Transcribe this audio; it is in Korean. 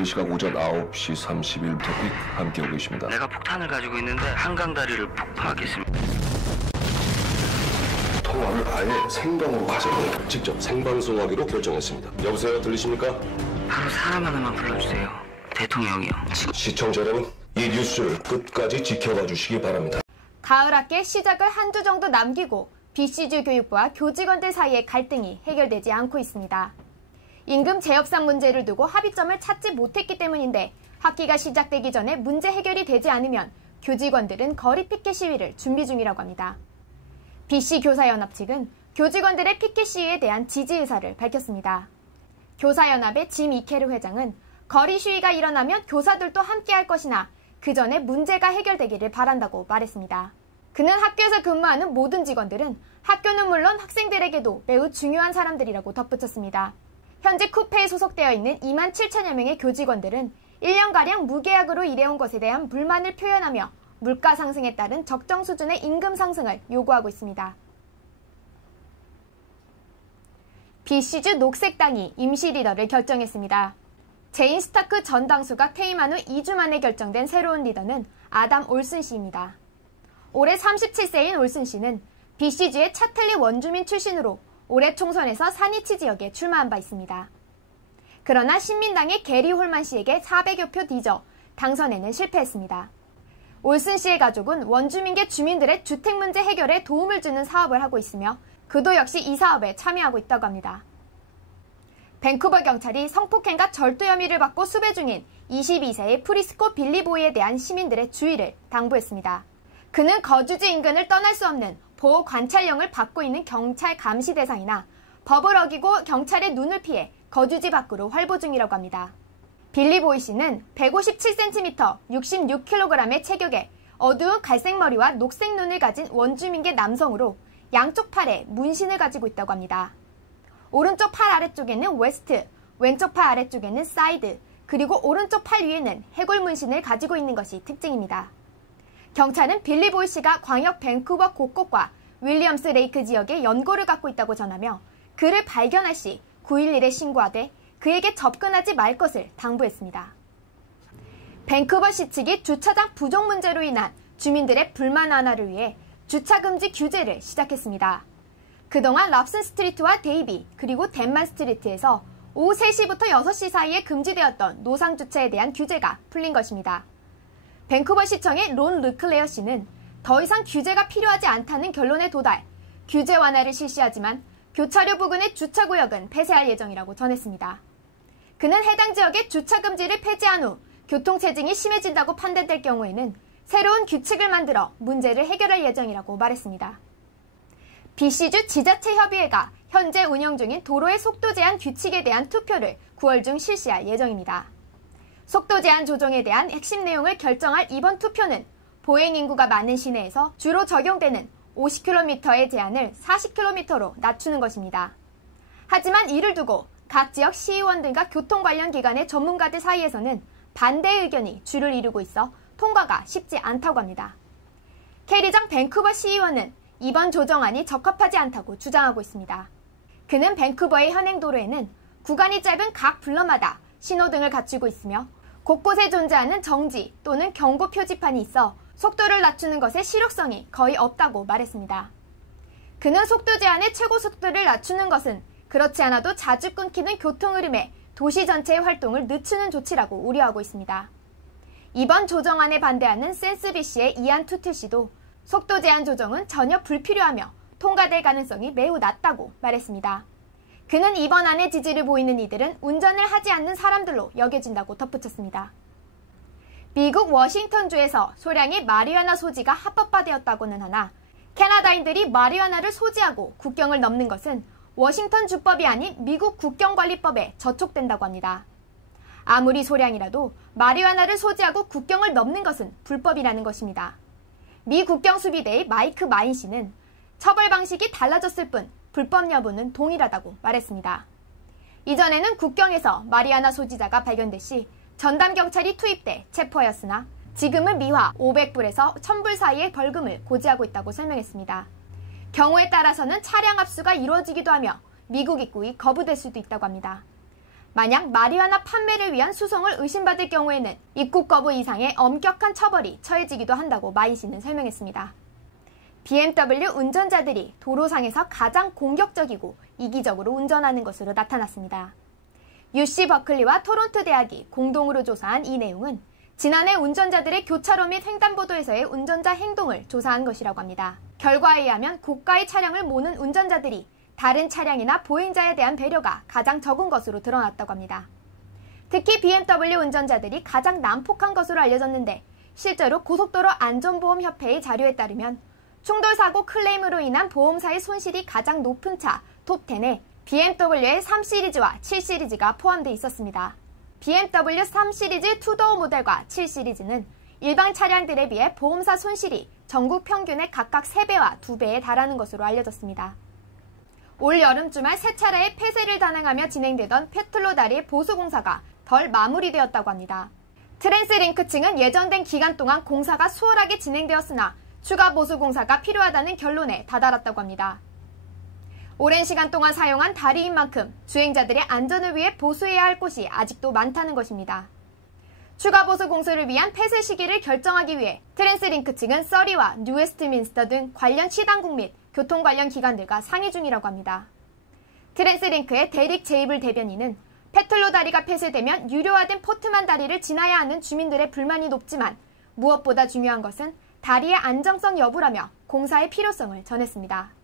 현재 시각 오전 9시 31분부터 함께하고 계십니다. 내가 폭탄을 가지고 있는데 한강 다리를 폭파하겠습니다. 통화를 아예 생방으로 가져보고 직접 생방송하기로 결정했습니다. 여보세요, 들리십니까? 바로 사람 하나만 불러주세요. 대통령이요. 시청자 여러분, 이 뉴스를 끝까지 지켜봐 주시기 바랍니다. 가을 학기의 시작을 한 주 정도 남기고 BCG 교육부와 교직원들 사이의 갈등이 해결되지 않고 있습니다. 임금 재협상 문제를 두고 합의점을 찾지 못했기 때문인데 학기가 시작되기 전에 문제 해결이 되지 않으면 교직원들은 거리 피켓 시위를 준비 중이라고 합니다. BC교사연합 측은 교직원들의 피켓 시위에 대한 지지 의사를 밝혔습니다. 교사연합의 짐 이케르 회장은 거리 시위가 일어나면 교사들도 함께할 것이나 그 전에 문제가 해결되기를 바란다고 말했습니다. 그는 학교에서 근무하는 모든 직원들은 학교는 물론 학생들에게도 매우 중요한 사람들이라고 덧붙였습니다. 현재 쿠페에 소속되어 있는 2만 7천여 명의 교직원들은 1년가량 무계약으로 일해온 것에 대한 불만을 표현하며 물가 상승에 따른 적정 수준의 임금 상승을 요구하고 있습니다. BC주 녹색당이 임시 리더를 결정했습니다. 제인 스타크 전 당수가 퇴임한 후 2주 만에 결정된 새로운 리더는 아담 올슨 씨입니다. 올해 37세인 올슨 씨는 BC주의 차틀리 원주민 출신으로 올해 총선에서 사니치 지역에 출마한 바 있습니다. 그러나 신민당의 게리 홀만 씨에게 400여 표 뒤져 당선에는 실패했습니다. 올슨 씨의 가족은 원주민계 주민들의 주택 문제 해결에 도움을 주는 사업을 하고 있으며 그도 역시 이 사업에 참여하고 있다고 합니다. 밴쿠버 경찰이 성폭행과 절도 혐의를 받고 수배 중인 22세의 프리스코 빌리보이에 대한 시민들의 주의를 당부했습니다. 그는 거주지 인근을 떠날 수 없는 보호 관찰령을 받고 있는 경찰 감시 대상이나 법을 어기고 경찰의 눈을 피해 거주지 밖으로 활보 중이라고 합니다. 빌리보이 씨는 157cm, 66kg의 체격에 어두운 갈색 머리와 녹색 눈을 가진 원주민계 남성으로 양쪽 팔에 문신을 가지고 있다고 합니다. 오른쪽 팔 아래쪽에는 웨스트, 왼쪽 팔 아래쪽에는 사이드, 그리고 오른쪽 팔 위에는 해골 문신을 가지고 있는 것이 특징입니다. 경찰은 빌리보이 씨가 광역 밴쿠버 곳곳과 윌리엄스 레이크 지역에 연고를 갖고 있다고 전하며 그를 발견할 시 911에 신고하되 그에게 접근하지 말 것을 당부했습니다. 밴쿠버시 측이 주차장 부족 문제로 인한 주민들의 불만 완화를 위해 주차금지 규제를 시작했습니다. 그동안 랍슨 스트리트와 데이비 그리고 덴만 스트리트에서 오후 3시부터 6시 사이에 금지되었던 노상 주차에 대한 규제가 풀린 것입니다. 밴쿠버 시청의 론 르클레어 씨는 더 이상 규제가 필요하지 않다는 결론에 도달, 규제 완화를 실시하지만 교차로 부근의 주차구역은 폐쇄할 예정이라고 전했습니다. 그는 해당 지역의 주차금지를 폐지한 후 교통체증이 심해진다고 판단될 경우에는 새로운 규칙을 만들어 문제를 해결할 예정이라고 말했습니다. BC주 지자체협의회가 현재 운영 중인 도로의 속도 제한 규칙에 대한 투표를 9월 중 실시할 예정입니다. 속도 제한 조정에 대한 핵심 내용을 결정할 이번 투표는 보행 인구가 많은 시내에서 주로 적용되는 50km의 제한을 40km로 낮추는 것입니다. 하지만 이를 두고 각 지역 시의원들과 교통 관련 기관의 전문가들 사이에서는 반대 의견이 주를 이루고 있어 통과가 쉽지 않다고 합니다. 캐리정 밴쿠버 시의원은 이번 조정안이 적합하지 않다고 주장하고 있습니다. 그는 밴쿠버의 현행 도로에는 구간이 짧은 각 블럭마다 신호등을 갖추고 있으며 곳곳에 존재하는 정지 또는 경고 표지판이 있어 속도를 낮추는 것의 실효성이 거의 없다고 말했습니다. 그는 속도 제한의 최고 속도를 낮추는 것은 그렇지 않아도 자주 끊기는 교통 흐름에 도시 전체의 활동을 늦추는 조치라고 우려하고 있습니다. 이번 조정안에 반대하는 센스비시의 이안 투틀 씨도 속도 제한 조정은 전혀 불필요하며 통과될 가능성이 매우 낮다고 말했습니다. 그는 이번 안에 지지를 보이는 이들은 운전을 하지 않는 사람들로 여겨진다고 덧붙였습니다. 미국 워싱턴주에서 소량의 마리화나 소지가 합법화되었다고는 하나 캐나다인들이 마리화나를 소지하고 국경을 넘는 것은 워싱턴 주법이 아닌 미국 국경관리법에 저촉된다고 합니다. 아무리 소량이라도 마리화나를 소지하고 국경을 넘는 것은 불법이라는 것입니다. 미 국경수비대의 마이크 마인 씨는 처벌 방식이 달라졌을 뿐 불법 여부는 동일하다고 말했습니다. 이전에는 국경에서 마리화나 소지자가 발견될 시 전담 경찰이 투입돼 체포하였으나 지금은 미화 500불에서 1000불 사이의 벌금을 고지하고 있다고 설명했습니다. 경우에 따라서는 차량 압수가 이루어지기도 하며 미국 입국이 거부될 수도 있다고 합니다. 만약 마리화나 판매를 위한 수송을 의심받을 경우에는 입국 거부 이상의 엄격한 처벌이 처해지기도 한다고 마인 씨는 설명했습니다. BMW 운전자들이 도로상에서 가장 공격적이고 이기적으로 운전하는 것으로 나타났습니다. UC 버클리와 토론토 대학이 공동으로 조사한 이 내용은 지난해 운전자들의 교차로 및 횡단보도에서의 운전자 행동을 조사한 것이라고 합니다. 결과에 의하면 고가의 차량을 모는 운전자들이 다른 차량이나 보행자에 대한 배려가 가장 적은 것으로 드러났다고 합니다. 특히 BMW 운전자들이 가장 난폭한 것으로 알려졌는데 실제로 고속도로 안전보험협회의 자료에 따르면 충돌사고 클레임으로 인한 보험사의 손실이 가장 높은 차 톱10에 BMW의 3시리즈와 7시리즈가 포함되어 있었습니다. BMW 3시리즈 투도어 모델과 7시리즈는 일반 차량들에 비해 보험사 손실이 전국 평균의 각각 3배와 2배에 달하는 것으로 알려졌습니다. 올 여름 주말 세 차례의 폐쇄를 단행하며 진행되던 페틀로 다리 보수 공사가 덜 마무리되었다고 합니다. 트랜스링크 층은 예정된 기간 동안 공사가 수월하게 진행되었으나 추가 보수 공사가 필요하다는 결론에 다다랐다고 합니다. 오랜 시간 동안 사용한 다리인 만큼 주행자들의 안전을 위해 보수해야 할 곳이 아직도 많다는 것입니다. 추가 보수 공사를 위한 폐쇄 시기를 결정하기 위해 트랜스링크 측은 서리와 뉴웨스트민스터 등 관련 시당국 및 교통 관련 기관들과 상의 중이라고 합니다. 트랜스링크의 데릭 제이블 대변인은 페틀로 다리가 폐쇄되면 유료화된 포트만 다리를 지나야 하는 주민들의 불만이 높지만 무엇보다 중요한 것은 다리의 안정성 여부라며 공사의 필요성을 전했습니다.